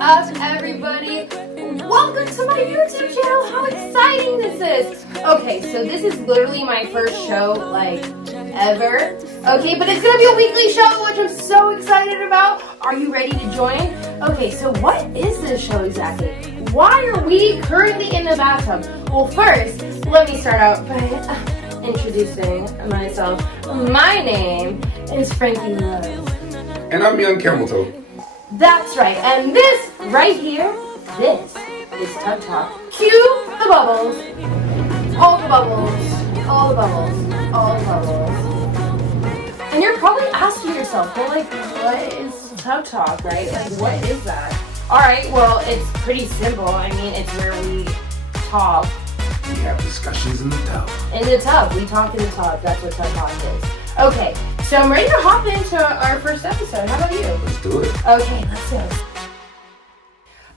up, everybody? Welcome to my YouTube channel. How exciting this is. Okay, so this is literally my first show, like, ever. Okay, but it's gonna be a weekly show, which I'm so excited about. Are you ready to join? Okay, so what is this show exactly? Why are we currently in the bathtub? Well, first, let me start out by introducing myself. My name is Frankie LaRose. And I'm YungCamelToe. That's right, and this right here, this is Tug Talk. Cue the bubbles. All the bubbles. All the bubbles. All the bubbles. And you're probably asking yourself, well, like, what is Tug Talk, right? Like, what is that? Alright, well, it's pretty simple. I mean, it's where we talk. We have discussions in the tub. In the tub. We talk in the tub. That's what Tug Talk is. Okay, so I'm ready to hop into our first episode. How about you? Let's do it. Okay, let's go.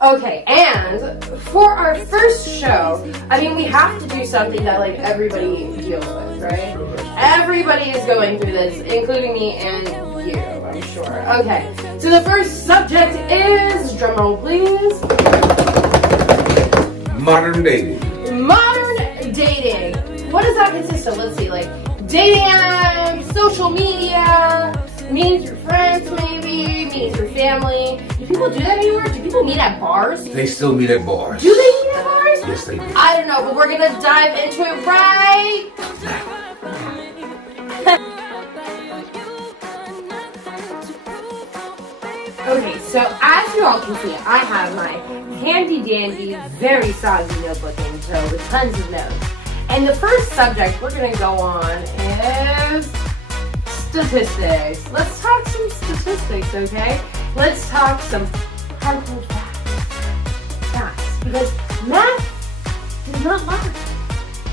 Okay, and for our first show, I mean, we have to do something that, like, everybody deals with, right? Everybody is going through this, including me and you, I'm sure. Okay, so the first subject is, drumroll please. Modern dating. Modern dating. What does that consist of? Let's see, like, dating apps, social media, meeting through friends maybe, meeting through family. Do people do that anymore? Do people meet at bars? They still meet at bars. Do they meet at bars? Yes, they do. I don't know, but we're gonna dive into it right now. Okay, so as you all can see, I have my handy dandy, very soggy notebook in tow with tons of notes. And the first subject we're going to go on is statistics. Let's talk some statistics, okay? Let's talk some hardcore facts. Because math does not lie.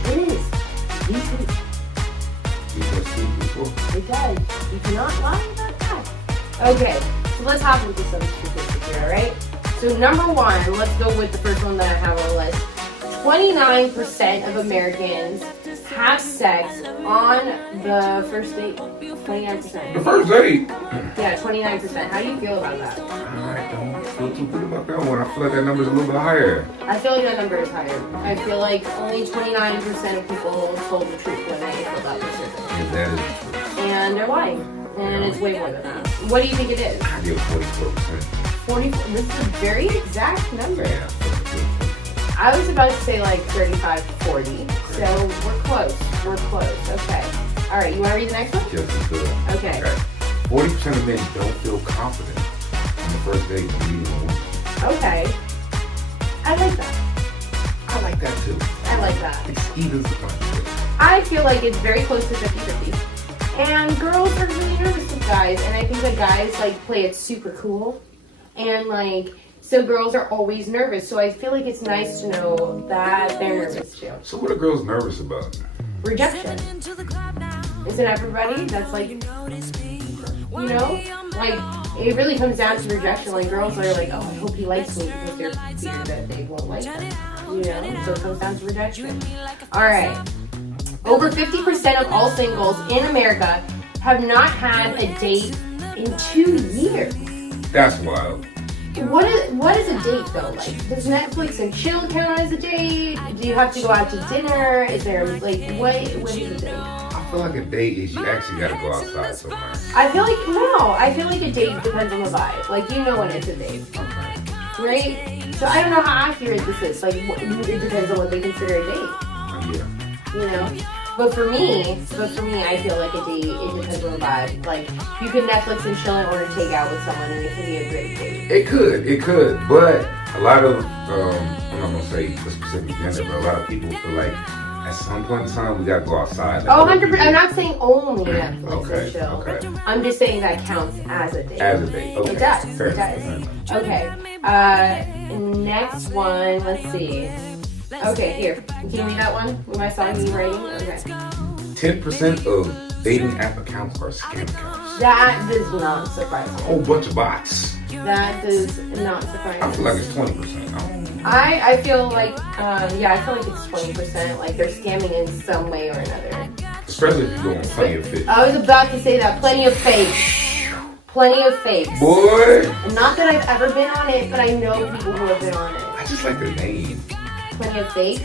It is the truth. It does. You cannot lie about that. Okay, so let's hop into some statistics here, alright? So number one, let's go with the first one that I have on the list. 29% of Americans have sex on the first date. 29%. The first date? Yeah, 29%. How do you feel about that? I don't feel too good about that one. I feel like that number's a little bit higher. I feel like that number is higher. I feel like only 29% of people told the truth when they filled out the survey. Yeah, that is true. And they're lying. And it's way more than that. What do you think it is? I give it 44%. 44. This is a very exact number. Yeah. I was about to say like 35 to 40. So we're close. We're close. Okay. All right. You want to read the next one? Just as good. Okay. 40% of men don't feel confident on the first date when meeting a woman. Okay. I like that. I like that too. I like that. It's evens the confidence. I feel like it's very close to 50-50. And girls are really nervous with guys. And I think that guys like play it super cool. And like, so girls are always nervous. So I feel like it's nice to know that they're nervous too. So what are girls nervous about? Rejection. Isn't everybody? That's like, you know, like it really comes down to rejection. Like girls are like, oh, I hope he likes me because they're feared that they won't like them. You know, so it comes down to rejection. All right. Over 50% of all singles in America have not had a date in 2 years. That's wild. What is a date though? Like, does Netflix and chill count as a date? Do you have to go out to dinner? Is there like what is a date? I feel like a date is you actually gotta go outside somewhere. I feel like a date depends on the vibe. Like you know when it's a date, Okay. right? So I don't know how accurate this is. Like it depends on what they consider a date. Yeah. You know. But for me, I feel like a date, it depends on the vibe. Like, you can Netflix and chill and order takeout with someone and it can be a great date. It could. But a lot of, I'm not going to say the specific gender, but a lot of people feel like at some point in time, we got to go outside. Oh, 100%. I'm not saying only Netflix and chill. Okay. I'm just saying that counts as a date. As a date, okay. It does. Fair It does. enough. Okay. Next one, let's see. Okay, here. Can you read that one? Am I saw you writing? Okay. 10% of dating app accounts are scam accounts. That does not surprise A me. whole bunch of bots. That does not surprise me. I feel like it's 20%. I feel like, I feel like it's 20%. Like they're scamming in some way or another. Especially if you go on Plenty of Fish. I was about to say that. Plenty of Fish. Plenty of fakes. Boy. Not that I've ever been on it, but I know people who have been on it. I just like the name. Plenty of fakes?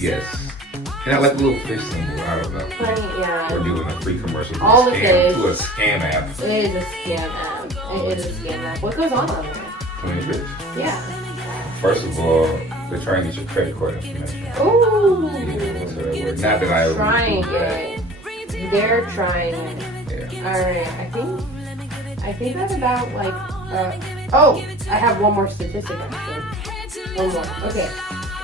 Yes. And I like the little fish symbol. I don't know. Plenty, yeah. We're doing a free commercial to All the scam, fish. to a scam app. It is a scam app. It is a scam app. What goes on there? Plenty of fish. Yeah. First of all, they're trying to get your credit card information. Ooh. Yeah, so that works. Not that I ever Trying do that. it. They're trying it. Yeah. Alright, I think that's about like, oh, I have one more statistic actually. One more. Okay.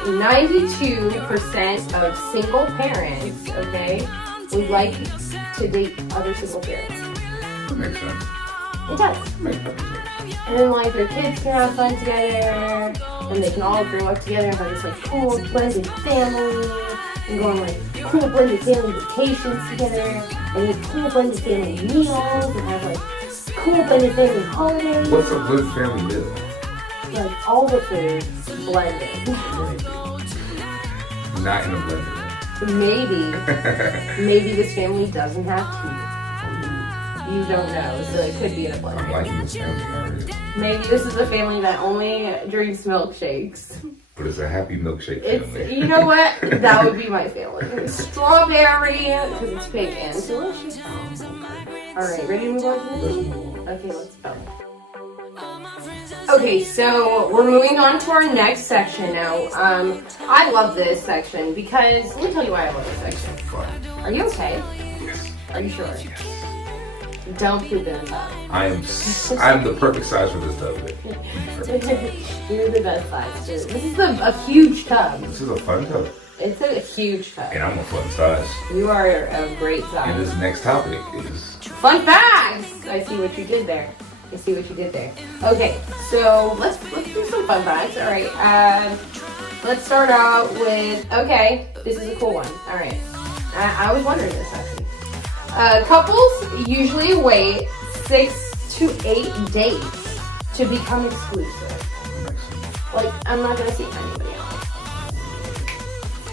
92% of single parents, okay, would like to date other single parents. That makes sense. It does. That makes perfect sense. And then like their kids can have fun together, and they can all grow up together and have this like cool blended family, and go on like cool blended family vacations together, and eat cool blended family meals, and have like cool blended family holidays. What's a good family meal? Like all the food blended. Not in a blender. Maybe this family doesn't have teeth. You don't know, so it could be in a I'm blender. liking this family already. Maybe this is a family that only drinks milkshakes. But it's a happy milkshake family. It's, you know what? That would be my family. Strawberry, because it's big and delicious. Alright, ready to move on to Let's this? move on. Okay, let's go. Okay, so we're moving on to our next section now. I love this section because, let me tell you why I love this section. Fine. Are you okay? Yes. Are you sure? Yes. Don't poop in the tub. I'm the perfect size for this tub. You're the best size, too. This is a huge tub. This is a fun tub. It's a huge tub. And I'm a fun size. You are a great size. And this next topic is... Fun facts! I see what you did there. Okay, so let's do some fun facts. All right, let's start out with, okay, this is a cool one. All right, I was wondering this actually. Couples usually wait 6 to 8 days to become exclusive. Like, I'm not gonna see anybody else.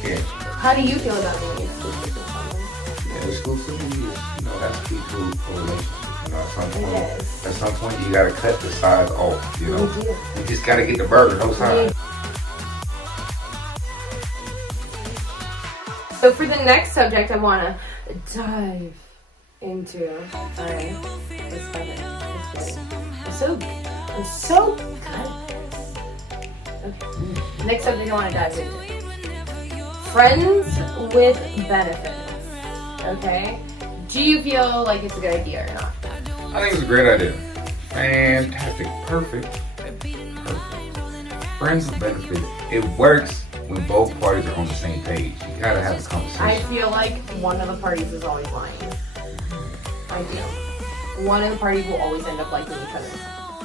Yeah. How do you feel about being exclusive with someone? Yeah, exclusivity is, that's key to a relationship. At some point, you gotta cut the sides off. You do. You just gotta get the burger, no sides. So for the next subject, I wanna dive into. All right, let's find it. I'm so good at this. Okay. Next subject I wanna dive into. Friends with benefits. Okay. Do you feel like it's a good idea or not? I think it's a great idea. Fantastic. Perfect. Friends with benefits. It works when both parties are on the same page. You gotta have a conversation. I feel like one of the parties is always lying. I do. One of the parties will always end up liking each other.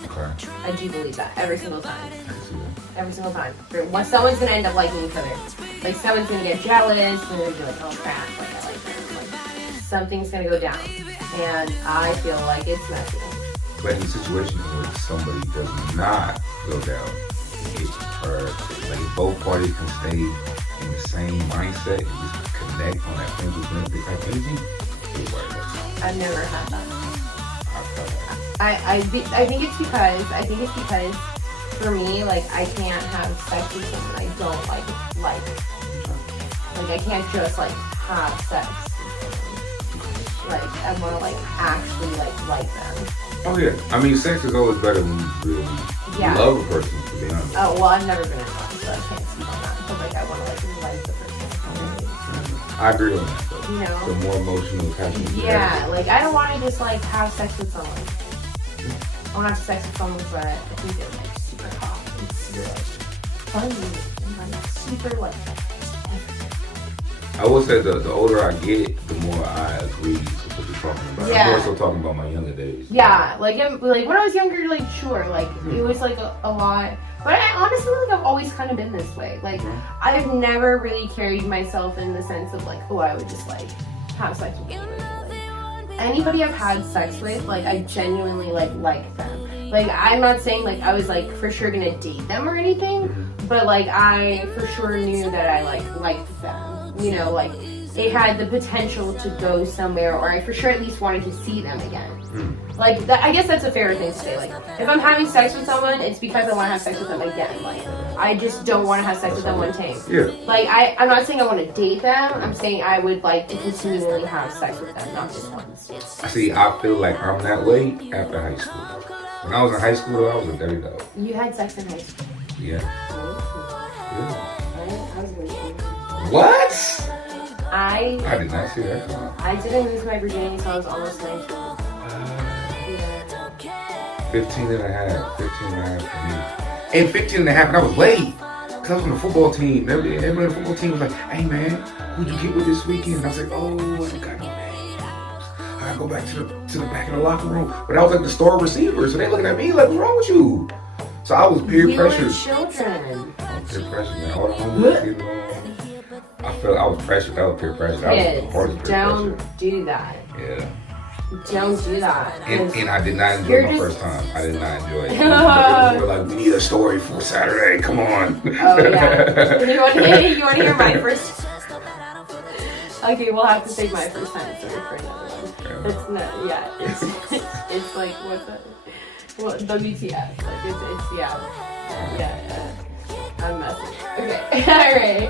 Okay. I do believe that every single time. I can see that. Every single time. Someone's gonna end up liking each other. Like someone's gonna get jealous and they're gonna be like, oh crap, like I like them. Like something's gonna go down. And I feel like it's messy. But in situations where somebody does not go down, it's perfect. Like both parties can stay in the same mindset and just connect on that friends with benefit type energy, it works. I've never had that. I've felt that. I think it's because for me, like I can't have sex with someone I don't like. Like I can't just like have sex with someone. Like I want to like actually like them. Oh yeah, I mean sex is always better when you really love a person, to be honest. Oh well, I've never been in one, so I can't speak on that. But like I want to like the person. I agree on that though. You know? The more emotional attachment you Yeah, have. like I don't want to just like have sex with someone. I want to have sex with someone, but I think they're like super hot and super like funny and like super like. I will say the older I get, the more I agree with what you're talking about. Yeah. I'm also talking about my younger days. Yeah, like when I was younger, like sure, like it was like a lot. But I honestly like I've always kind of been this way. Like I've never really carried myself in the sense of like, oh, I would just like have sex with anybody. Like, anybody I've had sex with, like I genuinely like them. Like I'm not saying like I was like for sure gonna date them or anything, but like I for sure knew that I liked them. You know, like it had the potential to go somewhere, or I for sure at least wanted to see them again. Like, that, I guess that's a fair thing to say. Like, if I'm having sex with someone, it's because I want to have sex with them again. Like, I just don't want to have sex with them one time. Yeah. Like, I'm not saying I want to date them. I'm saying I would like to continually have sex with them, not just once. See, I feel like I'm that way after high school. When I was in high school, I was a dirty dog. You had sex in high school? Yeah. I was waiting. What? I did not see that coming. I didn't lose my virginity until I was almost 19. 15 and a half for me. And 15 and a half, and I was late. Because I was on the football team. Everybody on the football team was like, hey man, who'd you get with this weekend? And I was like, oh, I don't got no names. I gotta go back to the back of the locker room. But I was like the star receiver, so they looking at me like, what's wrong with you? So I was peer pressured. Children. Peer pressure, man. All the homies getting on. I was pressured. That was peer pressure. That was the hardest peer don't pressure. do that. Yeah. Don't do that. And I did not enjoy my first time. I did not enjoy it. They were like, we need a story for Saturday. Come on. Oh yeah. You want to hear my first? Okay, we'll have to take my first time story for another one. It's not. Yeah. It's like what's that? Well, WTF? Like it's yeah. I'm messing. Okay.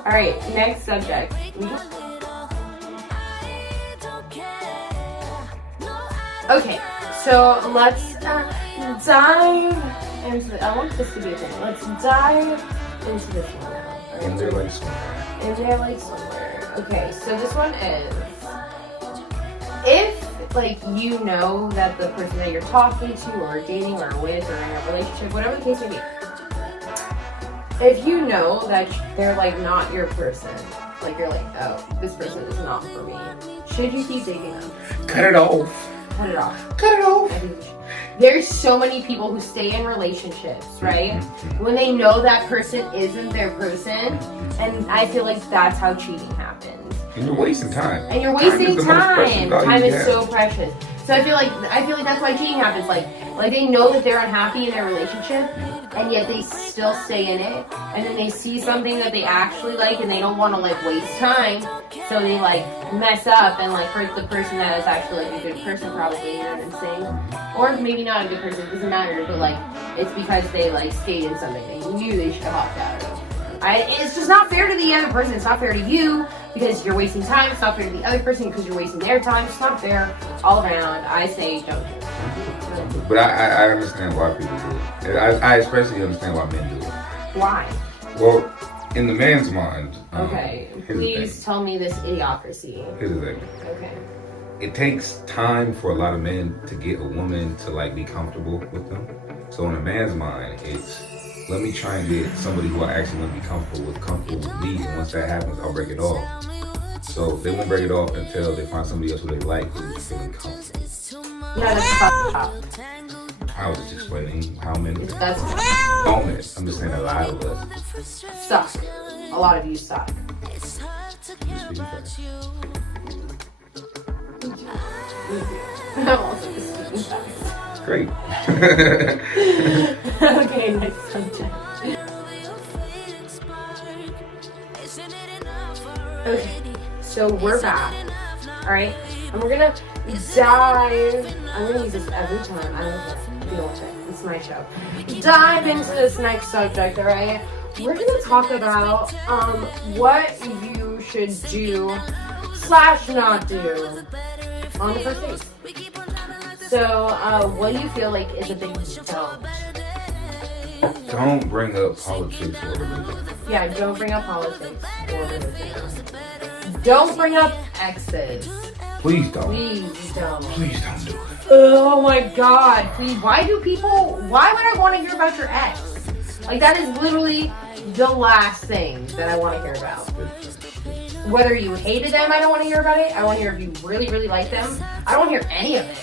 All right. Next subject. Okay, so let's dive into I want this to be a thing. Let's dive into this one now. In there like somewhere. In there like somewhere. Okay, so this one is if like you know that the person that you're talking to or dating or with or in a relationship, whatever the case may be, if you know that they're like not your person, like you're like, oh, this person is not for me, should you keep dating them? Cut it off. Cut it off. Cut it off. There's so many people who stay in relationships, right? When they know that person isn't their person, and I feel like that's how cheating happens. And you're wasting time. And you're wasting time. Time is yeah. so precious. So I feel like that's why cheating happens. Like they know that they're unhappy in their relationship, and yet they still stay in it. And then they see something that they actually like, and they don't want to like waste time, so they like mess up and like hurt the person that is actually like a good person, probably. You know what I'm saying? Or maybe not a good person. It doesn't matter. But like it's because they like stayed in something they knew they should have hopped out of. It's just not fair to the other person. It's not fair to you because you're wasting time. It's not fair to the other person because you're wasting their time. It's not fair all around. I say don't do it. But I understand why people do it. I especially understand why men do it. Why? Well, in the man's mind. Okay, please tell me this idiocracy. Here's the thing. Okay. It takes time for a lot of men to get a woman to like be comfortable with them. So in a man's mind, it's let me try and get somebody who I actually want to be comfortable with me, and once that happens, I'll break it off. So they won't break it off until they find somebody else who they like who's feeling comfortable. Yeah, that's fucked up. I was just explaining how men That's own it. I'm just saying a lot of us suck. A lot of you suck. just speaking fast. I'm also just speaking fast. It's great. Okay, next subject. Okay, so we're back. Alright, and we're gonna dive. I'm gonna use this every time. I don't care. You don't care. It's my show. Dive into this next subject, alright? We're gonna talk about what you should do / not do on the first date. So, what do you feel like is a big don't? Don't bring up politics or religion. Yeah, don't bring up politics or religion. Don't bring up exes. Please don't. Please don't. Please don't do it. Oh my god, please. Why would I want to hear about your ex? Like, that is literally the last thing that I want to hear about. Whether you hated them, I don't want to hear about it. I want to hear if you really, really like them. I don't want to hear any of it.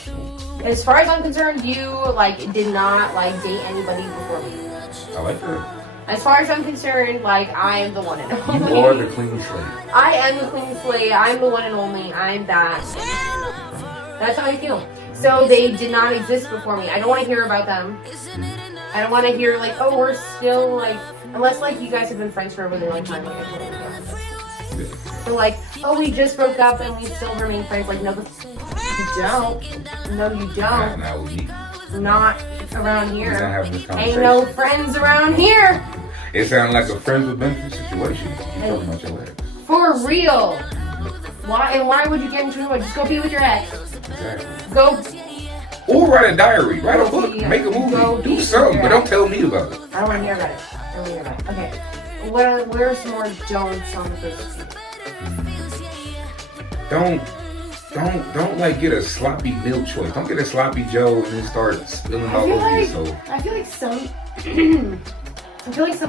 As far as I'm concerned, you, like, did not, like, date anybody before me. I like that. As far as I'm concerned, like, I am the one and only. You are the clean slate. I am the clean slate. I'm the one and only. I'm that. That's how I feel. So they did not exist before me. I don't want to hear about them. I don't want to hear, like, oh, we're still, like, unless, like, you guys have been friends for a really long time. Like, I totally get it. So, like, oh, we just broke up and we still remain friends. Like, no, You don't. No, you don't. Now we Not around here. not having this Ain't conversation. no friends around here. It sounds like a friends with benefits situation. You're talking about your ex. For real. Why and why would you get into it? Just go be with your ex. Exactly. Go. Or write a diary, write a book, Yeah. make a movie, Go do be something, with but your don't tell me about it. I don't want to hear about it. I don't want to hear about it. Okay. What are some more don'ts on the first date? Don't like get a sloppy milk choice. Don't get a sloppy Joe and then start spilling all over yourself. I feel like some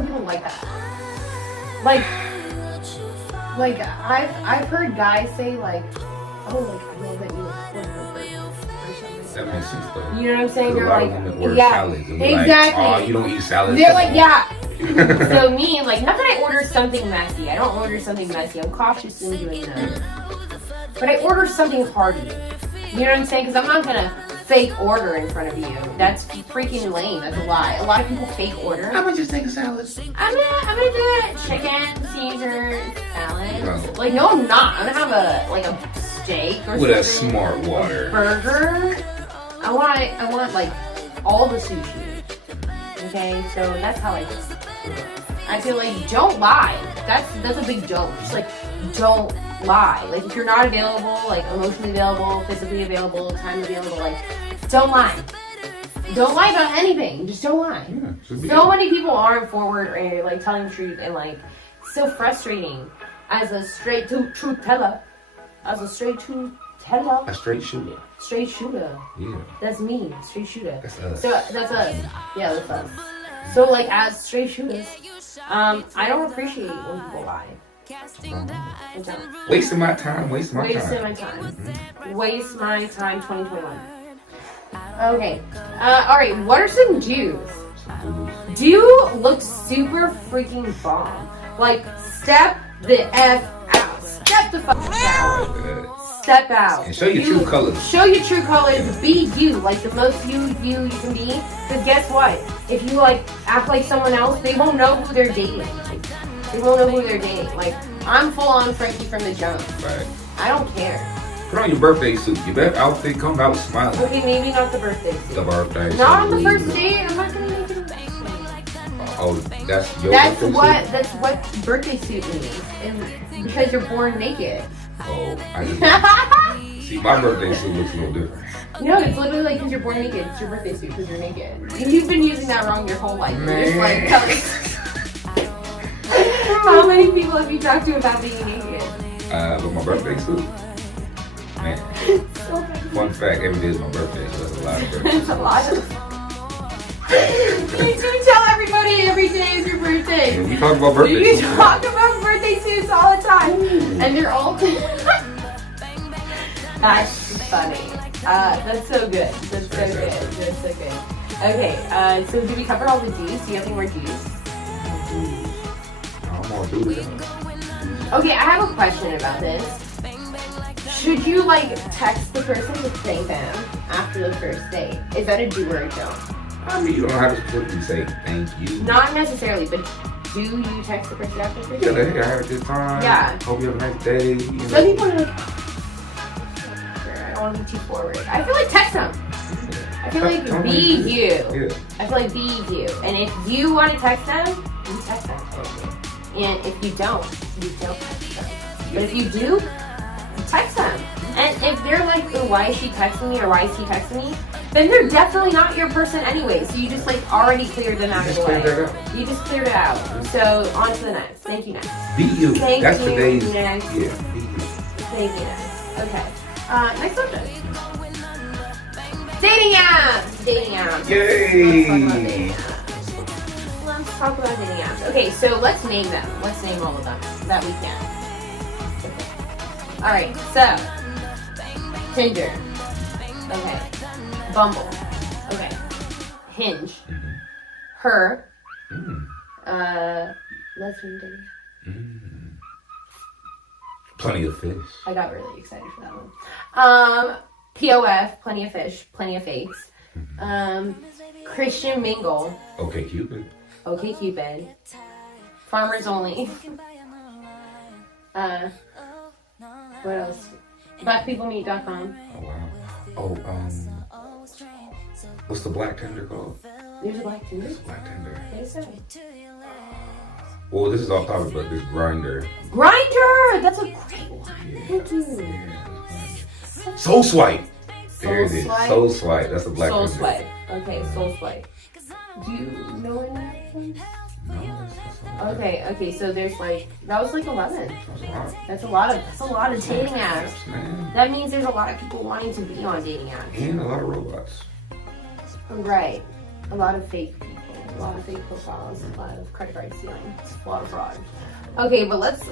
people like that. Like I've heard guys say like, oh, like I know that you ordered a burger or something. That makes sense though. You know what I'm saying? A They're lot of like, women order yeah, salads and they're exactly. like, oh, you don't eat salads. They're like, yeah. So me, like, not that I order something messy. I don't order something messy. I'm cautious in doing that. But I order something hearty. You know what I'm saying? Because I'm not gonna fake order in front of you. That's freaking lame. That's a lie. A lot of people fake order. How about just take a salad? I'm gonna do it. Chicken, Caesar, salad. No. Like, no, I'm not. I'm gonna have a steak or With something. a smart water. Burger. I want like all the sushi. Okay, so that's how I do it. I feel like don't lie. That's a big don't. Just like don't lie. Like if you're not available, like emotionally available, physically available, time available, like don't lie. Don't lie about anything. Just don't lie. Yeah, So many people aren't forward or like telling the truth, and like it's so frustrating as a straight truth teller. As a straight truth teller. A straight shooter. Straight shooter. Yeah. That's me. Straight shooter. That's us. So that's us. Yeah, that's us. So like as straight shooters, I don't appreciate when people lie. I don't. Wasting my time, wasting my Wasting time. my time. Waste my time 2021. Okay. Alright, what are some do's? Do looks super freaking bomb. Like, step the F out. Step the fuck out. Step out. And show your true colors. Show your true colors. Be you. Like, the most you can be. Because guess what? If you, like, act like someone else, they won't know who they're dating. They won't know who they're dating. Like, I'm full on Frankie from the jump. Right. I don't care. Put on your birthday suit. Your best outfit, come out smiling. Okay, maybe not the birthday suit. The birthday suit. Not on the first date. I'm not gonna make it. Oh, that's your That's birthday what. suit? That's what birthday suit means. And because you're born naked. Oh, I just see my birthday suit looks a little different. No, it's literally like because you're born naked. It's your birthday suit because you're naked. And you've been using that wrong your whole life. You're just like, how many people have you talked to about being naked? With my birthday suit. Man. Fun fact, every day is my birthday, so that's a lot of birthdays. It's a lot of. You do tell everybody every day is your birthday. We talk about birthday You suits. talk about birthday suits all the time, and they're all. That's funny. That's so good. That's so good. That's so good. Okay. So did we cover all the D's? Do you have any more D's? I'm gonna do it. Okay, I have a question about this. Should you like text the person to thank them after the first date? Is that a do or a don't? I mean, you don't have to specifically say thank you. Not necessarily, but do you text the person after the first Yeah, date? hey, I had a good time. Yeah. Hope you have a nice day. You know. Some people are like, I don't want to be too forward. I feel like text them. I feel like be you. Yeah. I feel like be you. And if you want to text them, you text them. And if you don't text them. But if you do, text them. And if they're like, oh, why is she texting me or why is he texting me? Then they're definitely not your person anyway. So you just like already cleared them out of the way. You just cleared it out. So on to the next. Thank you next. Be you. Thank That's you today's. next. Yeah, be you. Thank you next. Okay. Next subject. Dating apps. Dating apps. Yay! Let's talk about dating apps. Okay, so let's name them. Let's name all of them that we can. Okay. All right. So Tinder. Okay. Bumble. Okay. Hinge. Mm-hmm. Her. Mm. Lesbian dating. Mm. Plenty of fish. I got really excited for that one. POF, plenty of fish, plenty of fakes. Christian Mingle. Okay, Cupid. Okay, Cupid. Farmers Only. What else? BlackPeopleMeet.com. Oh wow. Oh, what's the black tender called? There's a black Tinder? It's black tender. What is that? Well, this is off topic, but this grinder. Grinder! That's a great one. Yeah. Thank you. Yeah, Soul Swipe. There it is. Swipe? Soul Swipe. That's the black Soul tender. Swipe. Okay, Soul Swipe. Do you know any ones? No, that's Okay, so there's that was 11. That's a lot of dating apps. Man. That means there's a lot of people wanting to be on dating apps. And a lot of robots. Right. A lot of fake people, a lot of fake profiles, a lot of credit card stealing, a lot of fraud. Okay, but let's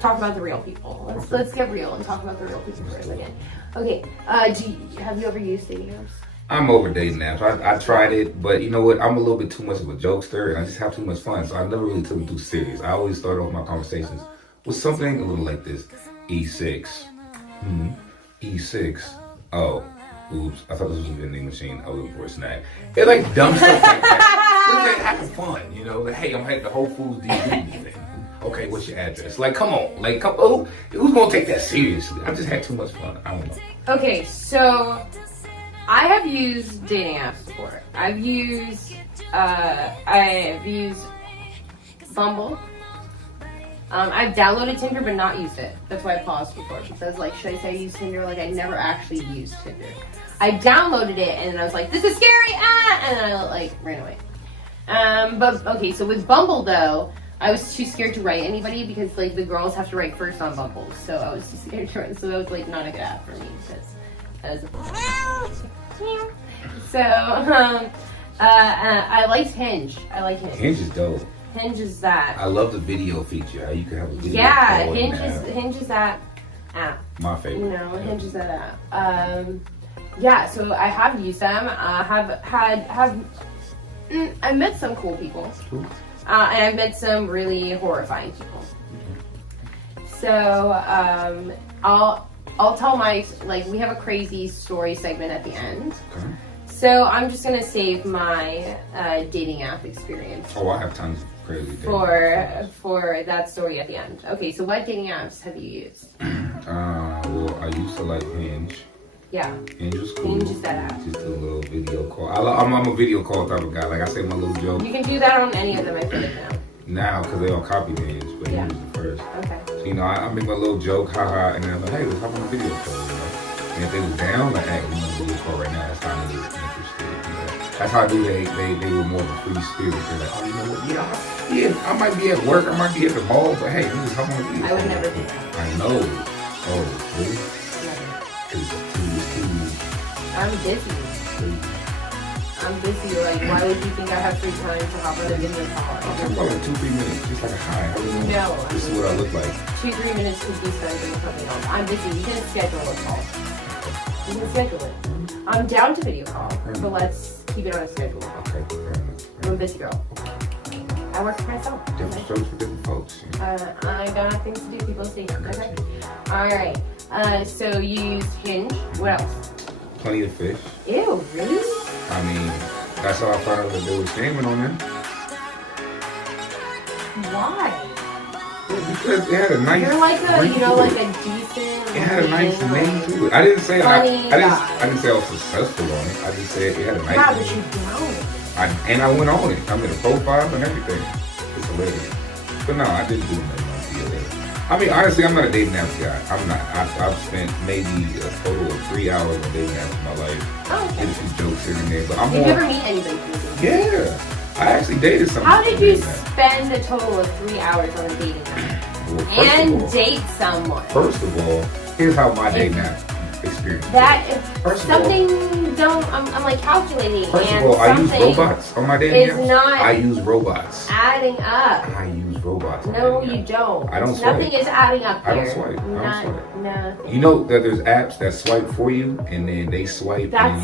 talk about the real people. Let's get real and talk about the real people for a second. Okay, have you ever used dating apps? I'm over dating apps. I tried it, but you know what? I'm a little bit too much of a jokester, and I just have too much fun, so I never really took it too serious. I always start off my conversations with something a little like this. E6. E6. Oh, oops. I thought this was a vending machine. I was looking for a snack. It's like dumb stuff like that. It's like having fun, you know? Like, hey, I'm headed to Whole Foods. Do you need anything? Okay, what's your address? Like, come on. Like, who's gonna take that seriously? I just had too much fun. I don't know. Okay, so I have used dating apps before. I've used Bumble. I've downloaded Tinder but not used it. That's why I paused before. Because should I say I used Tinder? I never actually used Tinder. I downloaded it and then I was like, this is scary, and then I ran away. But okay, so with Bumble though, I was too scared to write anybody because the girls have to write first on Bumble. So I was too scared to write. So that was not a good app for me because I liked Hinge. Hinge is dope. Hinge is that. I love the video feature. How you can have a video. Yeah, call Hinge is that app. My favorite. Hinge is that app. Yeah, so I have used them. I've met some cool people. Cool. And I've met some really horrifying people. So I'll tell my we have a crazy story segment at the end. Okay. So I'm just gonna save my dating app experience. Oh, I have tons of crazy dating for that story at the end. Okay, so what dating apps have you used? Well, I used to like Hinge. Yeah. Hinge was cool. Hinge is that app. Just a little video call. I'm a video call type of guy. Like I say my little joke. You can do that on any of them, I feel like now. Now, because they all copy Hinge, but Hinge was the first. Okay. So, I make my little joke, haha, and then I'm like, hey, let's hop on a video call, And if they was down, like, hey, we want a video call right now, that's how they was interested, That's how I do they were more of a free spirit. They're like, oh, you know what, yeah, I might be at work, I might be at the mall, but hey, we just hop on a video call. I would never do that. I know. Oh, really? I'm busy. Why would you think I have free time to hop on a video call? I'm talking about 2-3 minutes, just like a hi. No. This is what I look like. 2-3 minutes could be spent doing something else. I'm busy. You can schedule a call. You can schedule it. I'm down to video call, but let's keep it on a schedule. Okay, fair enough. I'm a busy girl. I work for myself. Different strokes for different folks. I don't have things to do. People see. Okay. All right. So you used Hinge. What else? Plenty of fish. Ew, really? I mean, that's how I found out that they were scamming on them. Why? Yeah, because it had a nice. You're like a decent. It had a nice name to it. I didn't say I didn't say I was successful on it. I just said it had a nice. Yeah, name. but you don't. I went on it. I made a profile and everything. It's hilarious. But no, I didn't do nothing. I mean, honestly, I'm not a dating app guy. I'm not. I've spent maybe a total of 3 hours on dating apps in my life. Oh, okay. Did a few jokes here and there, but I'm Did more. you ever meet anybody through dating? Yeah, I actually dated someone. How did you spend a total of 3 hours on a dating app Well, and date someone? First of all, here's how my dating app experience. That is First of something. I'm calculating. First of all, I use robots on my dating apps. It's not. I use robots. Adding up. I use robots. No, you don't. I don't swipe. Nothing is adding up here. I don't swipe. Nothing. You know that there's apps that swipe for you, and then they swipe, and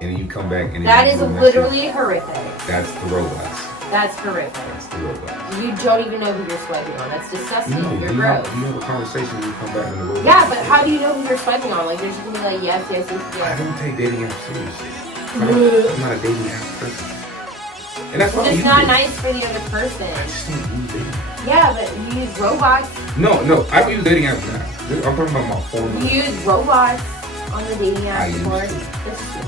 then you come back, and that is literally horrific. That's the robots. That's horrific. That's the robots. You don't even know who you're swiping on. That's disgusting. No, you're you gross. have a conversation when you come back in the robot. Yeah, but how do you know who you're swiping on? They're just gonna be like, yes. I don't take dating apps seriously. I'm not a dating app person. And that's why it's not nice for the other person. I just don't use dating apps. Yeah, but you use robots. No, I don't use dating apps now. I'm talking about my phone. You use robots on the dating I apps used before? to. This is me.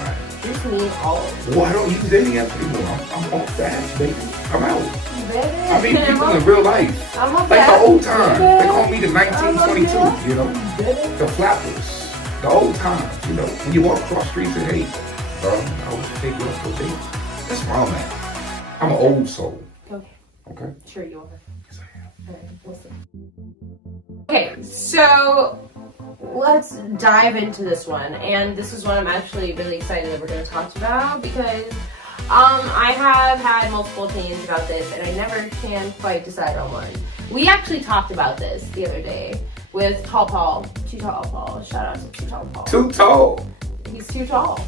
Right. Just me all over. Well, I don't use dating apps anymore. I'm off that, baby. I'm out. Baby. I mean, people in real life. I'm off Like the that. old times. They call me the I'm off 1922, that. you know? The flappers. The old times, you know? When you walk across streets and hey, I was take you off for dates. That's where I'm at. I'm an old soul. Okay. Okay? Sure you are. Yes, I am. Alright, listen. Okay, so let's dive into this one. And this is one I'm actually really excited that we're going to talk about because I have had multiple opinions about this and I never can quite decide on one. We actually talked about this the other day with Tall Paul. Too Tall Paul. Shout out to Too Tall Paul. Too tall. He's too tall.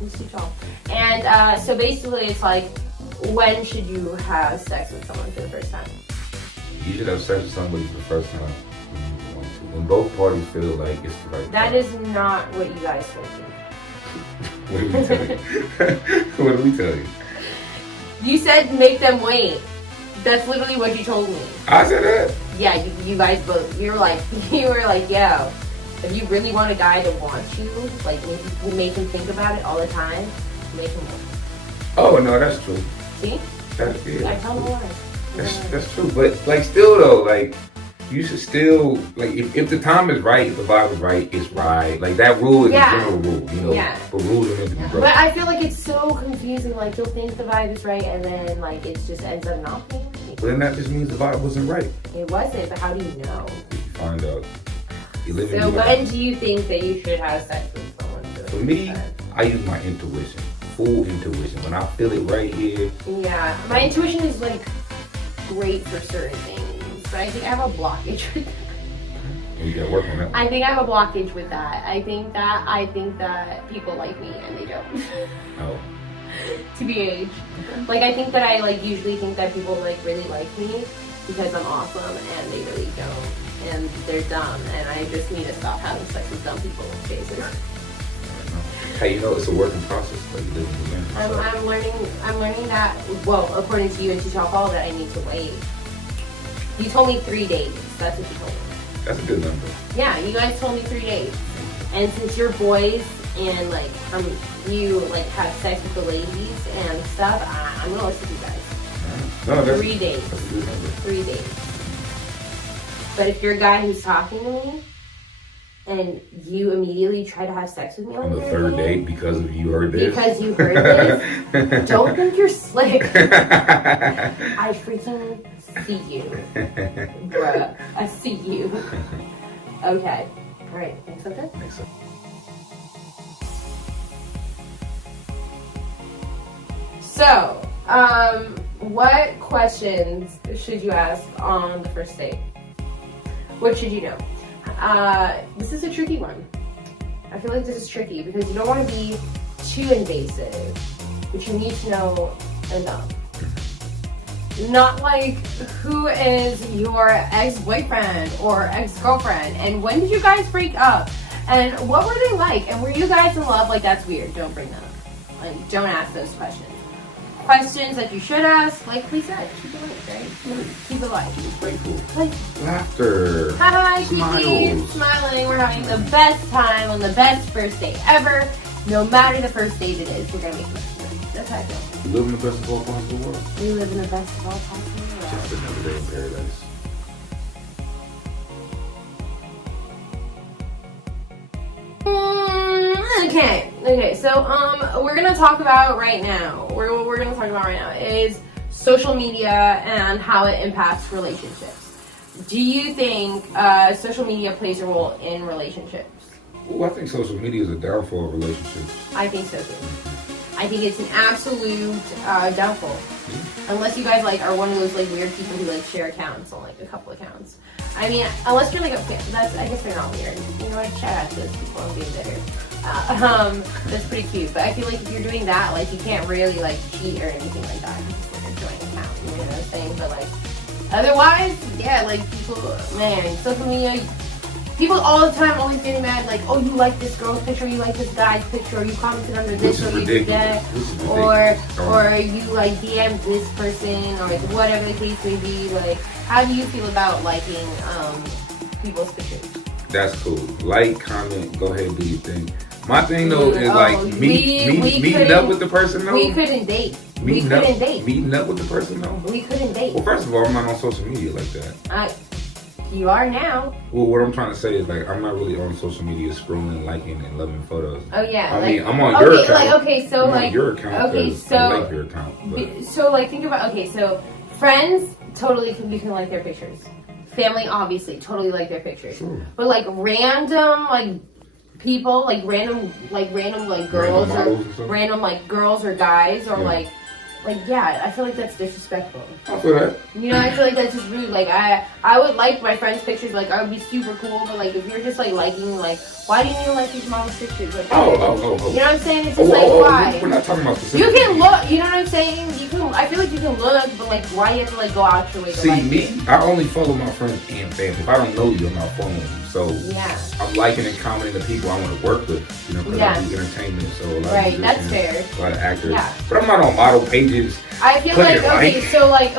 He's too tall. And so basically it's like, when should you have sex with someone for the first time? You should have sex with somebody for the first time when both parties feel like it's the right That time. is not what you guys told me. What did we tell you? What did we tell you? You said make them wait. That's literally what you told me. I said that. Yeah, you guys both. You were like, yo, if you really want a guy to want you, like make him think about it all the time, make him wait. Oh no, that's true. See? That's yeah. I tell him why. That's true. But like still though, like you should still like if the time is right, if the vibe is right, it's right. Like that rule is a general rule, you know. Yeah. But rules are meant to be broken. But I feel like it's so confusing. Like you'll think the vibe is right, and then like it just ends up not being right. But then that just means the vibe wasn't right. It wasn't. But how do you know? You find out. You live in So your when life. do you think that you should have sex with someone? For me, I use my intuition, full intuition. When I feel it right here. Yeah, my intuition is like great for certain things, but I think I have a blockage with that. You gotta work on that. I think I have a blockage with that. I think that people like me and they don't. Oh. To be aged. Like I think that I like usually think that people like really like me because I'm awesome and they really don't. And they're dumb and I just need to stop having sex with dumb people in spaces. Hey, you know it's a working process. Like you live in the I'm learning that, well, according to you and to Paul, that I need to wait. You told me 3 days. That's what you told me. That's a good number. Yeah, you guys told me 3 days. And since you're boys and like you like have sex with the ladies and stuff, I'm gonna listen to you guys. No, that's 3 days. That's a good number. 3 days. But if you're a guy who's talking to me and you immediately try to have sex with me On the third date because of you heard this. because you heard this, don't think you're slick. I freaking see you, bruh. I see you. Okay. All right. Next subject. Next up. So, what questions should you ask on the first date? What should you know? This is a tricky one. I feel like this is tricky because you don't want to be too invasive, but you need to know enough. Not like who is your ex-boyfriend or ex-girlfriend and when did you guys break up and what were they like and were you guys in love? Like that's weird. Don't bring that up. Like don't ask those questions. Questions that you should ask, like we said, keep it light, right? Keep it light. Playful. Like, Laughter. hi, Kiki, Smiles. smiling. We're having the best time on the best first date ever. No matter the first date it is, we're gonna make it. That's how I feel. You live in the best of all possible worlds. We live in the best of all possible worlds. Just another day in paradise. Okay, so we're gonna talk about right now. What we're gonna talk about right now is social media and how it impacts relationships. Do you think social media plays a role in relationships? Well, I think social media is a downfall of relationships. I think so too. I think it's an absolute downfall. Unless you guys like are one of those like weird people who like share accounts on like a couple accounts. I mean, unless you're like a that's I guess they're not weird. You know what? Shout out to those people. I'm being bitter. That's pretty cute. But I feel like if you're doing that, like you can't really like cheat or anything like that. You just like a joint account. You know what I'm saying? But like otherwise, yeah, like people, man, social media. People all the time always getting mad, like, oh, you like this girl's picture, you like this guy's picture, or you commented under this, or you did that, or you like DM'd this person, or like whatever the case may be. Like, how do you feel about liking people's pictures? That's cool. Like, comment, go ahead and do your thing. My thing though is like meeting up with the person though. We couldn't date. Meeting up with the person though. We couldn't date. Well, first of all, I'm not on social media like that. You are now. Well, what I'm trying to say is like I'm not really on social media scrolling, liking, and loving photos. Oh yeah. I mean, I'm on your account. So I'm on your account. Okay, so I like your account. But. So like think about so friends totally you can like their pictures. Family obviously totally like their pictures. Sure. But like random people random girls or random girls or guys or I feel like that's disrespectful. I feel that. You know, I feel like that's just rude. Like I would like my friends' pictures. Like I would be super cool, but like if you're just liking why do you even like these models' pictures? Like, oh. You know what I'm saying? It's just why? We're not talking about specific. You can look. You know what I'm saying? You can. I feel like you can look, but why do you have to go out your way to see me? I only follow my friends and family. If I don't know you, I'm not following you. So I'm liking and commenting the people I want to work with. You know, because I do entertainment. So a lot of that's fair. A lot of actors. Yeah. But I'm not on model pages. I feel like I feel like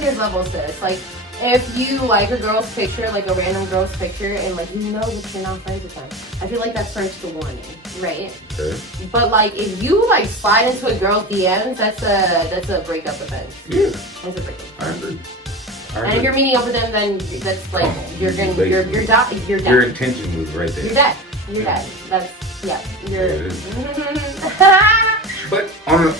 there's levels to this. Like if you like a girl's picture, like a random girl's picture, and you know that you're not friends with them, I feel like that starts the warning, right? Okay. But if you slide into a girl's DMs, that's a breakup offense. Yeah. That's a breakup. I agree. And if you're meeting up with them, then that's you're done. Your intention was right there. You're dead. You're dead. But on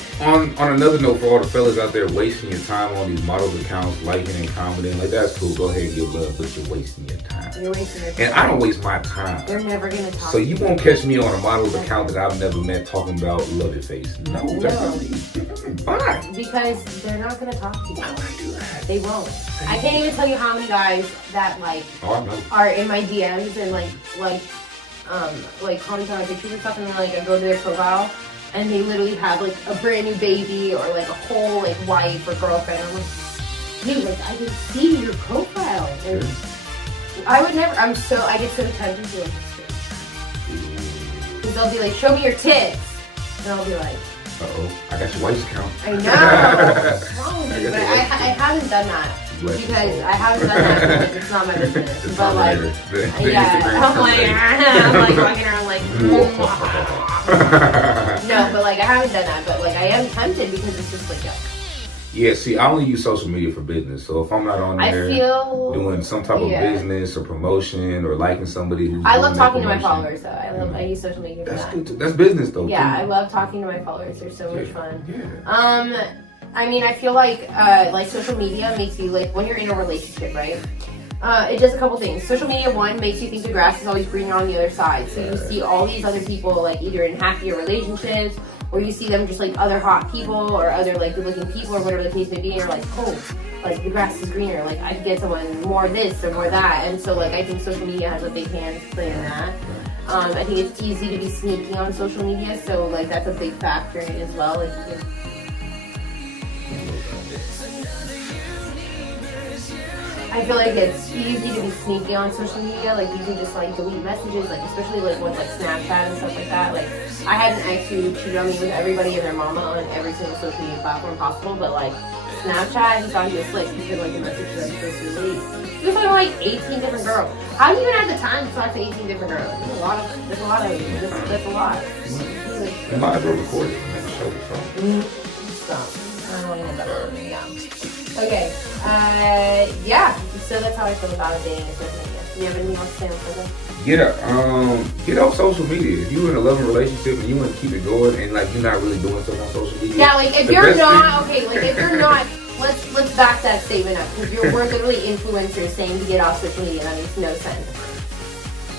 another note, for all the fellas out there wasting your time on these models accounts, liking and commenting, that's cool. Go ahead and give love, but you're wasting your time. You're wasting your time. And I don't waste my time. They're never gonna talk. So you won't catch me on a model's account that I've never met talking about love your face. No. Why? Because they're not gonna talk to you. Why would I do that? They won't. I can't even tell you how many guys that are in my DMs and comment on my pictures and stuff, and then I go to their profile and they literally have a brand new baby or a whole wife or girlfriend. I'm like, dude, I can see your profile. And I would never. I get so tempted to because they'll be like, show me your tits, and I'll be like, I got your wife's account. I know. What's wrong with you? But I haven't done that. Because I haven't done that because it's not my business. It's but I'm walking around no, but I haven't done that. But I am tempted because it's just yeah, see, I only use social media for business. So if I'm not on there doing some type of business or promotion or liking somebody who's I love talking to my followers though. I use social media for that. Good too. That's business though. Yeah, I love talking to my followers. They're so much fun. Yeah. I mean, I feel like social media makes you when you're in a relationship, right? It does a couple things. Social media, one, makes you think the grass is always greener on the other side. So you see all these other people either in happier relationships, or you see them just other hot people or other good-looking people or whatever the case may be, and you're the grass is greener. I could get someone more this or more that. And so I think social media has a big hand to play in that. I think it's easy to be sneaky on social media, so that's a big factor in it as well. I feel like it's easy to be sneaky on social media. You can just delete messages, especially with Snapchat and stuff like that. I had an ex who cheated on me with everybody and their mama on every single social media platform possible, but Snapchat, he thought he was slick because the messages are supposed to delete. He was talking to 18 different girls. How do you even have the time to talk to 18 different girls? That's a lot. That's a lot. You might as well record it and then show the phone. Stop. I don't want to know that. Yeah. Okay. So that's how I feel about dating and social media. Do you have anything else to say on further? Get off social media. If you're in a loving relationship and you want to keep it going and you're not really doing stuff on social media. Yeah, if you're not if you're not, let's back that statement up because we're literally influencers saying to get off social media. That makes no sense.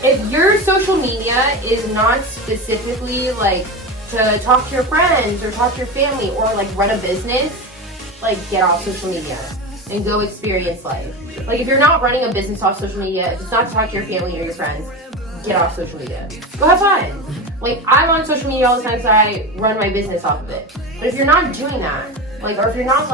If your social media is not specifically to talk to your friends or talk to your family or run a business, get off social media and go experience life. If you're not running a business off social media, if it's not to talk to your family or your friends, get off social media. Go have fun. I'm on social media all the time because I run my business off of it. But if you're not doing that, or if you're not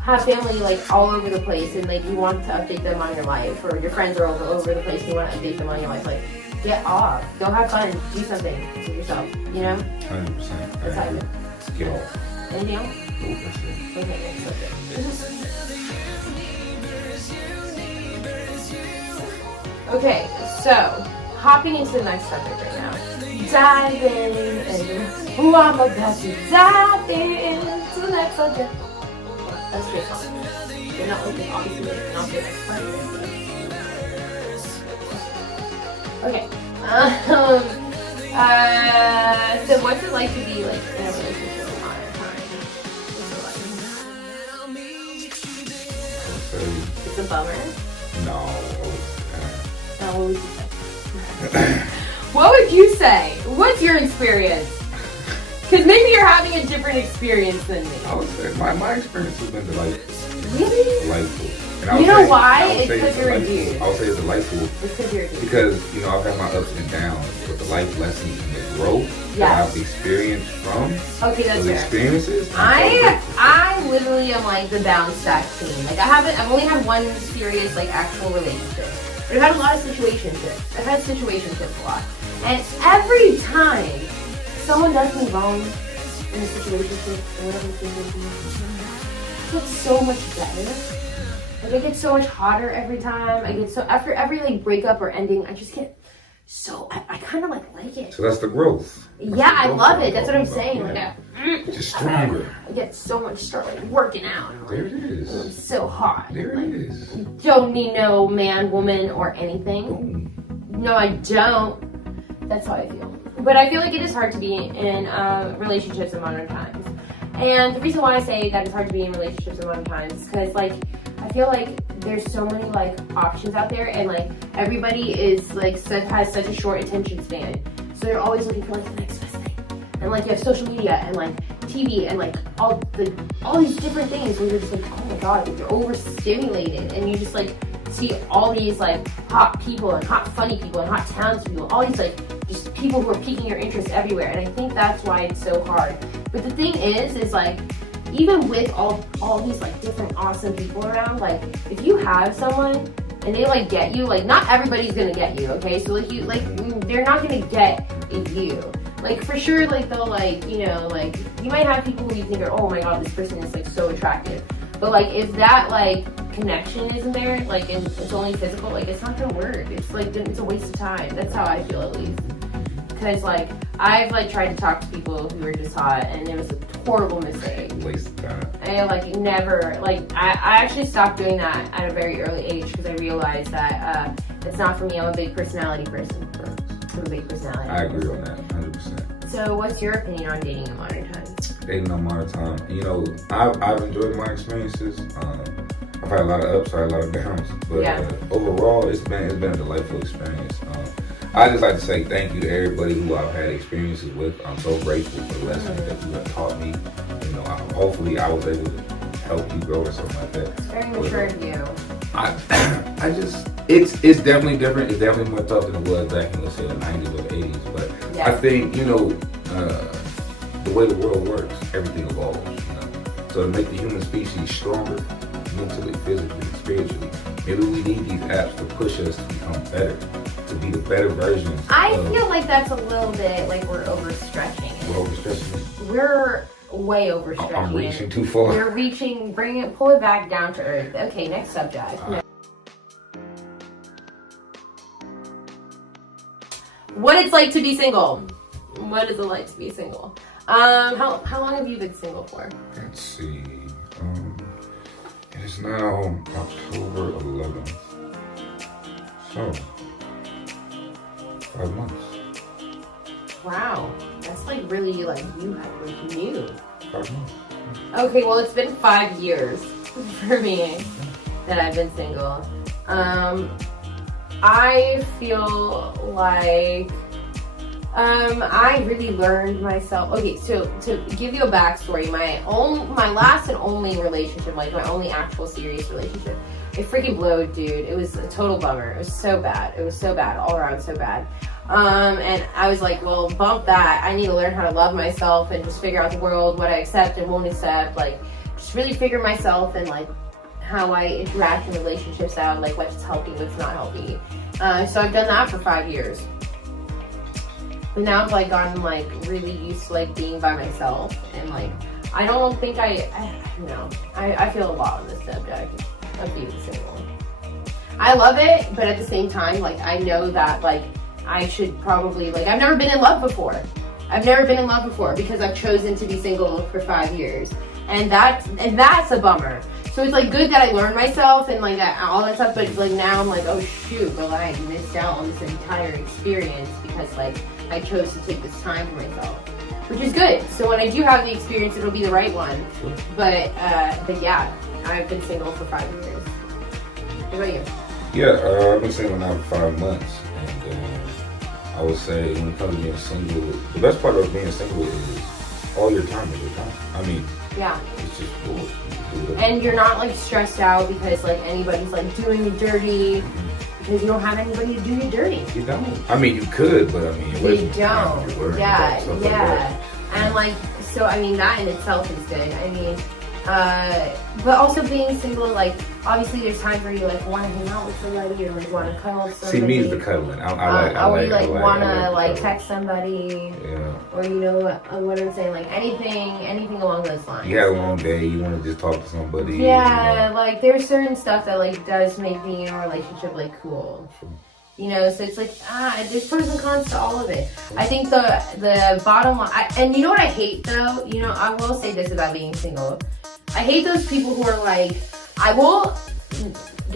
have family all over the place and you want to update them on your life, or your friends are all over the place and you want to update them on your life, get off. Go have fun. Do something for yourself. 100%. That's how I feel. Get off. Anything else? Nope, that's it. Okay, that's it. Okay, so hopping into the next subject right now. Diving in. Ooh, I'm about to dive into the next subject. That's good song. They're not looking, obviously, they're not the next part. Okay. So what's it like to be like in a relationship with modern times? What's it like? It's a bummer. No. What would you say? What would you say? What's your experience? Because maybe you're having a different experience than me. I would say my experience has been delightful. Really? Delightful. And You know why? It's because you're a dude. I would say it's delightful. It's because you're a dude. Because, you know, I've had my ups and downs, but the life lessons and the growth that I've experienced from those experiences. I literally am like the bounce back queen. Like I've only had one serious like actual relationship. But I've had a lot of situationships. I've had situationships a lot. And every time someone does me wrong in a situationship or whatever the situation is, I get so much better. Like I get so much hotter every time. I get so after every like breakup or ending, I just get so I kind of like it. So that's the growth. I love it. That's what I'm saying. Yeah. Just stronger. I get so much start like working out. There it is. I'm so hot. There it is. Don't need no man, woman, or anything. No, I don't. That's how I feel. But I feel like it is hard to be in relationships in modern times. And the reason why I say that it's hard to be in relationships in modern times is because like I feel like there's so many like options out there, and like everybody is like has such a short attention span. So they're always looking for like the next best thing. And like you have social media and like TV and like all these different things where you're just like, oh my god, you're overstimulated, and you just like see all these like hot people and hot funny people and hot talented people, all these like just people who are piquing your interest everywhere. And I think that's why it's so hard. But the thing is like even with all these like different awesome people around, like if you have someone and they like get you, like not everybody's gonna get you, okay? So like they're not gonna get you. Like for sure, like they'll like, you know, like you might have people who you think are, oh my god, this person is like so attractive. But like if that like connection isn't there, like and it's only physical, like it's not gonna work. It's like it's a waste of time. That's how I feel at least. Because like I've like tried to talk to people who are just hot, and it was a horrible mistake. Waste of time. I like never like I actually stopped doing that at a very early age because I realized that it's not for me. I'm a big personality person. I'm a big personality. I agree on that, 100%. So what's your opinion on dating in modern times? Dating in modern time, you know, I've enjoyed my experiences. I've had a lot of ups, I had a lot of downs, but overall, it's been a delightful experience. I just like to say thank you to everybody who I've had experiences with. I'm so grateful for the lessons that you have taught me. You know, hopefully I was able to help you grow or something like that. It's very mature of you. I just, it's definitely different. It's definitely more tough than it was back in, let's say, the 90s or the 80s. But I think, you know, the way the world works, everything evolves, you know. So to make the human species stronger, mentally, physically, spiritually, maybe we need these apps to push us to become better, to be the better versions. I feel like that's a little bit like we're overstretching it. We're overstretching it? We're way overstretching it. I'm reaching too far. We're reaching, pull it back down to earth. Okay, next subject. What it's like to be single. What is it like to be single? How long have you been single for? Let's see. It is now October 11th. So, 5 months. Wow, that's like really like you have like new. 5 months. Okay, well it's been 5 years for me that I've been single. I feel like I really learned myself. Okay, so to give you a backstory, my last and only relationship, like my only actual serious relationship, it freaking blew, dude. It was a total bummer. It was so bad. It was so bad, all around so bad. And I was like, well, bump that. I need to learn how to love myself and just figure out the world, what I accept and won't accept. Like, just really figure myself and like how I interact in relationships out, like what's helping, what's not helping. So I've done that for 5 years. But now I've like gotten like really used to like being by myself, and like I don't think I don't know. I feel a lot on this subject of being single. I love it, but at the same time, like, I know that, like, I should probably, like, I've never been in love before. Because I've chosen to be single for 5 years. And that's a bummer. So it's, like, good that I learned myself and, like, that, all that stuff, but, like, now I'm like, oh, shoot, well, I missed out on this entire experience because, like, I chose to take this time for myself. Which is good. So when I do have the experience, it'll be the right one. But yeah, I've been single for 5 years. What about you? Yeah, I've been single now for 5 months. And I would say when it comes to being single, the best part of being single is all your time is your time. I mean, yeah, it's just cool. And you're not like stressed out because like anybody's like doing you dirty. Because you don't have anybody to do you dirty. You don't. I mean, you could, but I mean, you don't. Yeah. And like, so I mean, that in itself is good. I mean, but also being single, like, obviously there's times where you like want to hang out with somebody or like want to cuddle with somebody. See, me is the cuddling. I like want to like text somebody. Yeah. Or you know what I'm saying, like anything along those lines. You had a long day. You want to just talk to somebody. Yeah, you know. like there's certain stuff that like does make me in a relationship like cool. You know, so it's like, there's pros and cons to all of it. I think the bottom line, and you know what I hate though? You know, I will say this about being single. I hate those people who are like, did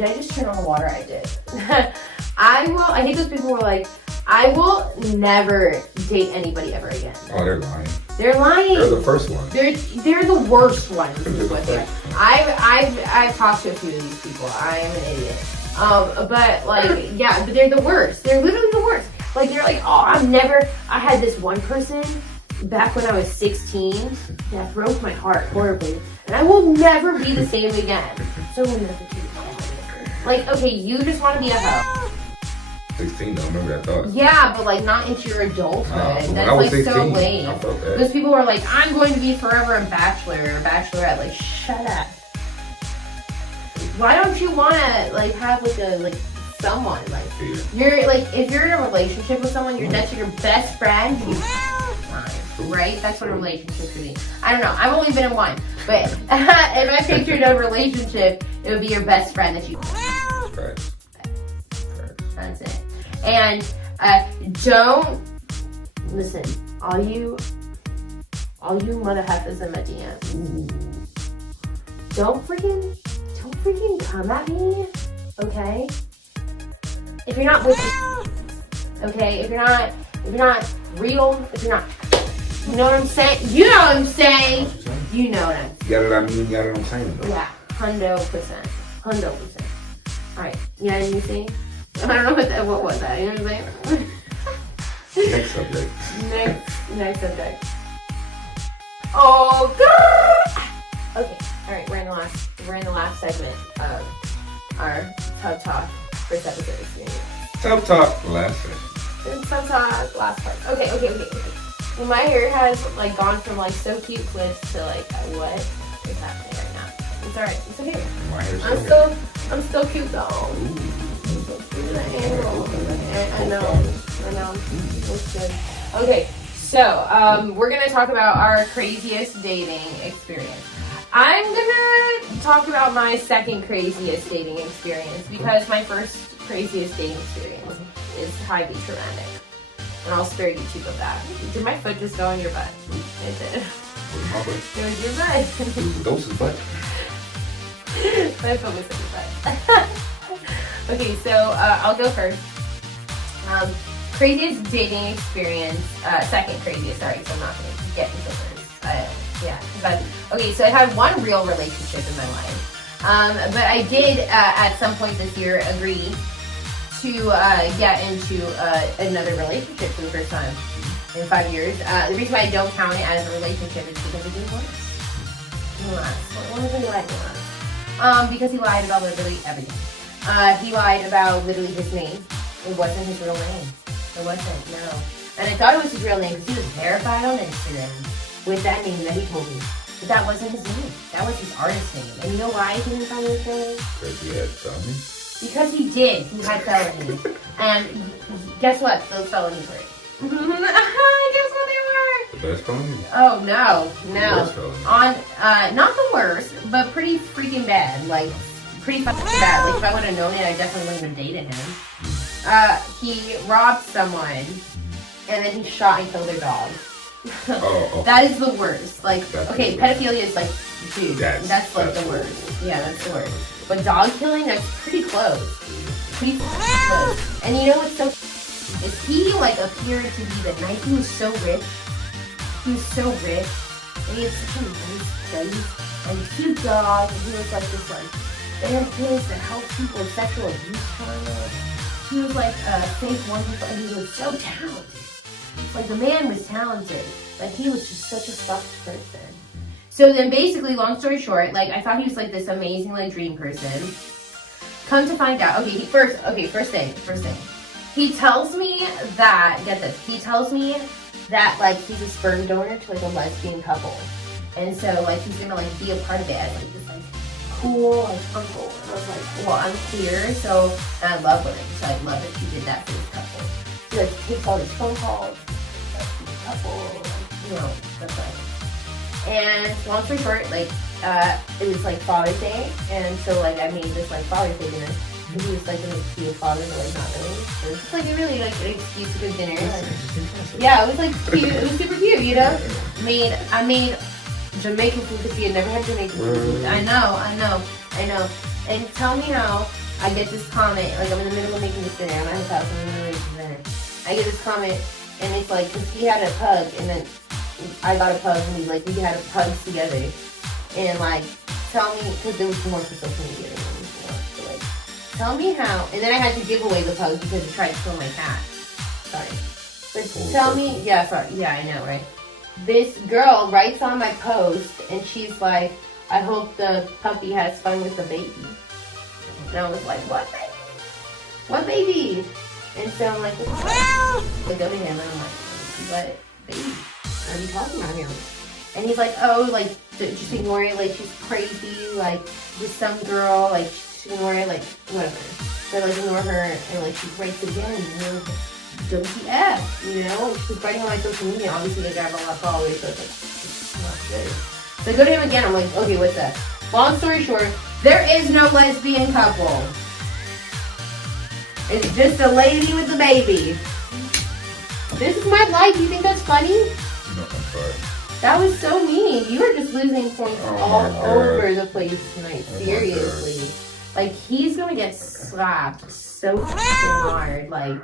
I just turn on the water? I did. I hate those people who are like, I will never date anybody ever again. Oh, they're lying. They're lying. They're the first ones. They're the worst ones. I've talked to a few of these people. I am an idiot. But like, yeah, but they're the worst. They're literally the worst. Like, they're like, oh, I had this one person back when I was 16 that broke my heart horribly. And I will never be the same again. So we'll never do that. Like, okay, you just want to be a hoe. 16, don't remember that thought. Yeah, but like not into your adulthood. That's like 16, so lame. I felt that. Those people are like, I'm going to be forever a bachelor or bachelorette. Like, shut up. Why don't you want to like have like someone like you're like if you're in a relationship with someone, that's your best friend. Right? That's what a relationship should be. I don't know. I've only been in one, but if I pictured a relationship, it would be your best friend that you. Right. That's it. And don't listen. All you mother heifers in my DM. Don't freaking come at me, okay? If you're not with me, okay? If you're not real, if you're not, you know what I'm saying? You know what I'm saying? You know what I'm saying? You got it on me, you got it on time, though. Yeah, 100%. Alright, you know what you say? I don't know what was that, you know what I'm saying? Next subject. Next subject. Oh, God! Okay, alright, we're in the last segment of our Tub Talk first episode experience. Tub Talk, last segment. Tub Talk, last part. Okay. Well, my hair has like gone from like so cute clips to like what is happening right now? It's alright, it's okay. My hair's I'm still cute though. I know. Looks good. Okay, so we're gonna talk about our craziest dating experience. I'm gonna talk about my second craziest dating experience because my first craziest dating experience is highly traumatic. And I'll spare YouTube of that. Did my foot just go in your butt? It did. My butt. It was your butt. Those butt. My foot was in your butt. Okay, so I'll go first. Craziest dating experience, second craziest, sorry, so I'm not going to get into first. Okay, so I had one real relationship in my life. But I did, at some point this year, agree to get into another relationship for the first time in 5 years. The reason why I don't count it as a relationship is because it didn't last. What was it like? Because he lied about literally everything. He lied about literally his name. It wasn't his real name. It wasn't, no. And I thought it was his real name because he was verified on Instagram with that name that he told me. But that wasn't his name. That was his artist name. And you know why he didn't find his name? Because he had felonies? Because he did. He had felonies. And guess what? Those felonies were. Guess what they were? The best felonies? Oh, no. The worst felonies. Not the worst, but pretty freaking bad. Like pretty fucking bad. Like, if I would have known it, I definitely wouldn't have dated him. He robbed someone, and then he shot and killed their dog. That is the worst. Like, okay, pedophilia is like, dude, that's like the worst. Yeah, that's the worst. But dog killing, that's pretty close. Pretty close. And you know what's so... is he, like, appeared to be the night. He was so rich. He was so rich. And he had such a nice face. And a cute dog. And he was like this, like, therapist that helps people with sexual abuse trauma. He was like a fake wonderful, and he was so talented. Like, the man was talented. Like, he was just such a fucked person. So then basically, long story short, like, I thought he was like this amazing, like, dream person. Come to find out, first thing. He tells me that, get this, he tells me that, like, he's a sperm donor to, like, a lesbian couple. And so, like, he's gonna, like, be a part of it as, like, this, like, cool, like, uncle. And I was like, well, I'm queer, so, and I love women, so I love that he did that for this couple. He, like, takes all these phone calls, like, the couple, you know, that's right. And long story short, like, it was, like, Father's Day, and so, like, I made this, like, Father's Day dinner. And he was, like, an excuse father, but, like, not really. So it was just, like, a really, like, an excuse to good dinner. Like, yeah, it was, like, cute. It was super cute, you know? I made Jamaican food because he had never had Jamaican food. I know. And tell me how I get this comment, like, I'm in the middle of making this dinner. I'm at his house, I'm in the middle of making dinner. I get this comment, and it's, like, because he had a pug, and then I got a pug, and we had a pug together. And, like, tell me, because there was more for social media. So, like, tell me how, and then I had to give away the pug because he tried to kill my cat. Sorry. But tell me, yeah, I know, right? This girl writes on my post, and she's like, I hope the puppy has fun with the baby. And I was like, what baby? What baby? And so I'm like, I go to him, and I'm like, what baby? What are you talking about him? And he's like, oh, like, just ignore it, like, she's crazy, like, with some girl, like, just ignore it, like, whatever. So, like, ignore her, and, like, she writes again, you know, WTF, you know? She's writing on my social media, obviously, like, I have a lot of followers, so it's, like, it's not good. So I go to him again, I'm like, okay, what's that? Long story short, there is no lesbian couple. It's just a lady with a baby. This is my life, you think that's funny? No, I'm sorry. That was so mean. You were just losing points all over the place tonight. Seriously. Like, he's gonna get slapped so hard. Like,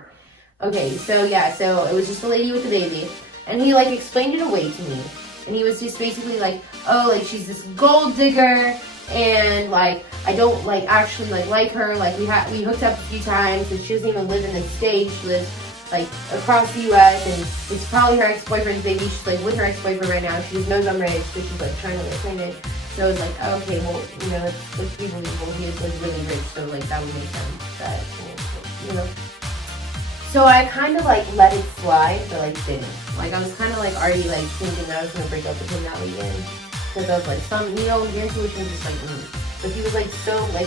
okay, so yeah, so it was just a lady with a baby. And he, like, explained it away to me. And he was just basically like, oh, like, she's this gold digger. And, like, I don't, like, actually, like her. Like, we hooked up a few times. And she doesn't even live in the States. She lives, like, across the U.S. and it's probably her ex-boyfriend's baby. She's, like, with her ex-boyfriend right now. She just knows I'm rich, so she's, like, trying to get pregnant. So it's like, okay, well, you know, let's be believable. He is, like, really rich, so, like, that would make sense. That, you know. So I kind of, like, let it slide, but, like, didn't. Like, I was kind of, like, already, like, thinking that I was going to break up with him that weekend. Because I was, like, you know, your intuition was just, like, But he was, like, so, like,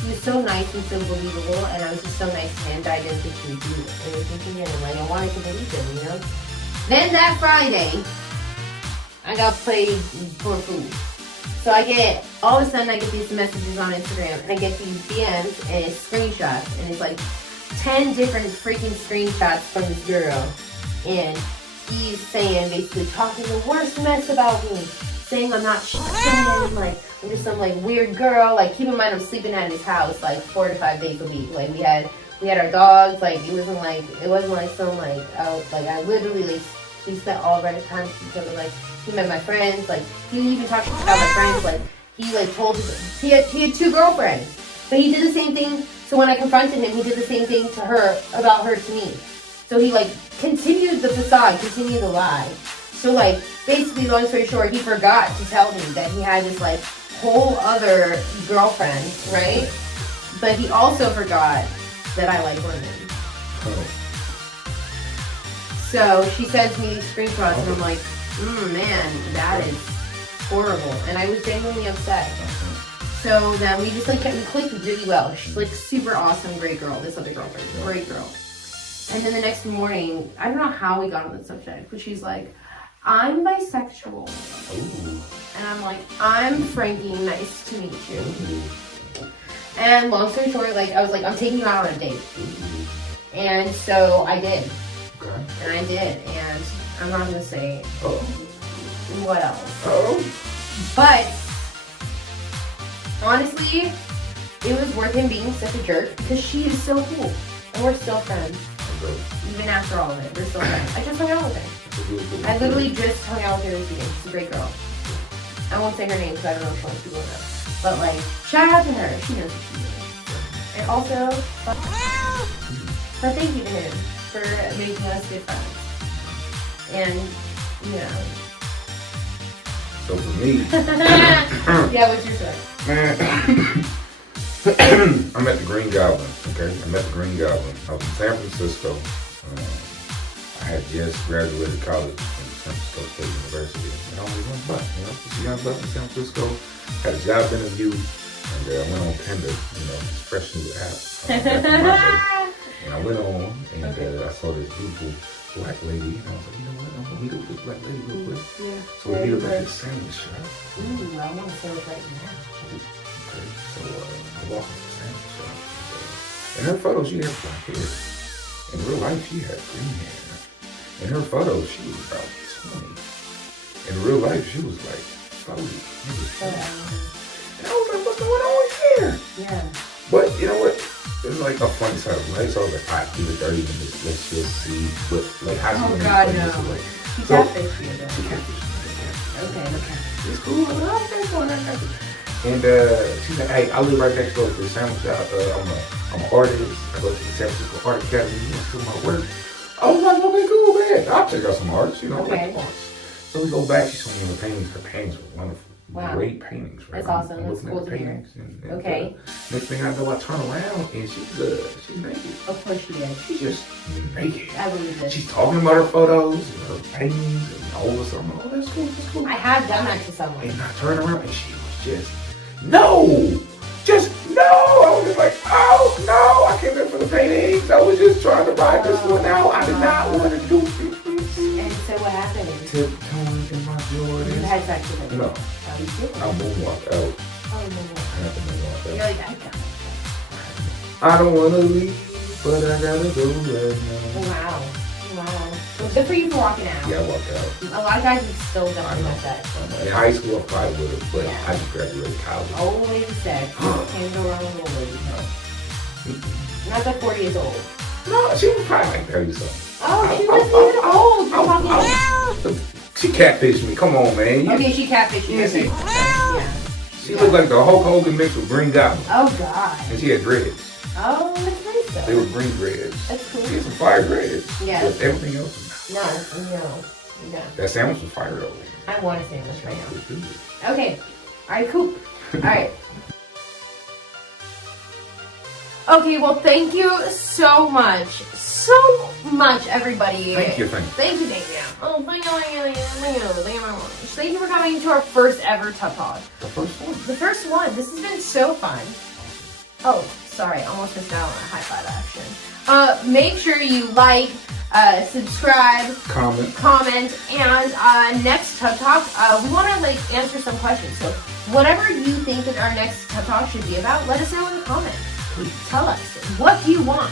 he was so nice and so believable, and I was just so nice to him that I didn't think he would do anything again, and, like, I wanted to believe him, you know? Then that Friday, I got played for food. So all of a sudden I get these messages on Instagram, and I get these DMs, and it's screenshots, and it's, like, 10 different freaking screenshots from this girl, and he's saying, basically, talking the worst mess about me, saying I'm not shit, like, I'm just some, like, weird girl. Like, keep in mind I'm sleeping at his house, like, 4 to 5 days a week. Like, we had our dogs. Like, it wasn't like some, like, I literally, like, we spent all of our time with each other. Like, he met my friends. Like, he even talked about my friends. Like, he, like, told he had 2 girlfriends. But he did the same thing. So when I confronted him, he did the same thing to her about her to me. So he, like, continued the facade, continued the lie. So, like, basically, long story short, he forgot to tell me that he had this, like, whole other girlfriend, right? But he also forgot that I like women. Oh. So she sends me these screenshots, and I'm like, man, that is horrible. And I was genuinely upset. So then we just, like, we clicked really well. She's, like, super awesome, great girl, this other girlfriend, great girl. And then the next morning, I don't know how we got on the subject, but she's like, I'm bisexual. Ooh. And I'm like, I'm Frankie, nice to meet you. And long story short, like, I was like, I'm taking you out on a date. And so I did. Okay. And I did. And I'm not gonna say what else. But honestly, it was worth him being such a jerk because she is so cool. And we're still friends. Even after all of it, we're still friends. I just hung out with her. I literally just hung out with her this weekend. She's a great girl. I won't say her name because I don't know if she wants people to know. But like, shout out to her. She knows what she is. And also, but thank you to him for making us good friends. And, you know. So for me, yeah, what's your story? I'm at the Green Goblin, okay? I'm at the Green Goblin. I was in San Francisco. I had just graduated college from San Francisco State University. And I only went back, just a young buck in San Francisco. Had a job interview, and I went on Tinder, just fresh new app. And I went on, and I saw this beautiful black lady, and I was like, you know what, I'm gonna meet up with this black lady real quick. Yeah. So we meet up at this sandwich shop. Ooh, I want to sandwich right now. Okay, so I walk into the sandwich shop. In her photo, she had black hair. In real life, she had green hair. In her photo, she was about 20. In real life, she was like 40. And I was like, what's going on here? Yeah. But you know what? It's like a funny side of life. So I was like, all right, give it 30 minutes. Let's just see what, like, how she oh God, no. She catfished you though. She catfished me. Okay. It's cool. And she said, hey, I live right next door to the sandwich shop. I'm an artist. I go to the San Francisco Art Academy. To my work. I was like, okay, cool, man. I'll check out some artists, Okay. like artists. So we go back. She showed me the paintings. Her paintings were wonderful. Wow. Great paintings, right? That's awesome. That's cool to hear. Okay. Next thing I know, I turn around and she's naked. Of course she is. She's just naked. I believe it. She's talking about her photos and her paintings and all this. I'm like, oh, that's cool. I have done that to someone. And I turned around and she was just no. I was just like, oh no, I came in for the paintings. I was just trying to ride this one out. I did not want to do it. And so what happened? Tiptoeing in my Jordans. You had sex with her? No. How you doing? I moonwalked out. Oh, moonwalk. I had to moonwalk out. You're like, I don't want to leave, but I gotta go right now. Wow. Well, good for you for walking out. Yeah, I walked out. A lot of guys would still don't do that. In high school, I probably would have, but I just graduated college. Old lady sex. Can't go wrong with old lady. Not that 40 is old. No, she was probably like 30 something. Oh, she wasn't even old. You're talking She catfished me. Come on, man. Okay, she catfished you. Yeah, Yeah. She looked like the Hulk Hogan mixed with Green Goblin. Oh, God. And she had dreads. Oh, that's nice though. They were green dreads. That's cool. She had some fire dreads. Yeah. But everything else was No. That sandwich was fire though. I want a sandwich right now. Okay. Alright, cool. Alright. Okay, well, thank you so much, everybody. Thank you. Thank you. Oh, thank you very much. Thank you for coming to our first ever Tough Talk. The first one. The first one. This has been so fun. Oh, sorry, almost missed out on a high five action. Make sure you like, subscribe, comment, and next Tough Talk, we want to answer some questions. So whatever you think that our next Tough Talk should be about, let us know in the comments. Please tell us, what do you want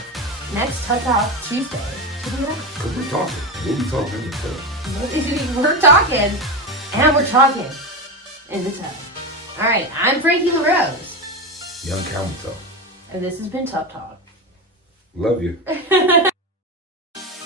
next Tough Talk Tuesday to be about? Because we're talking. We'll be talking. We're talking, and we're talking in the tub. All right, I'm Frankie LaRose. YungCamelToe. And this has been Tough Talk. Love you.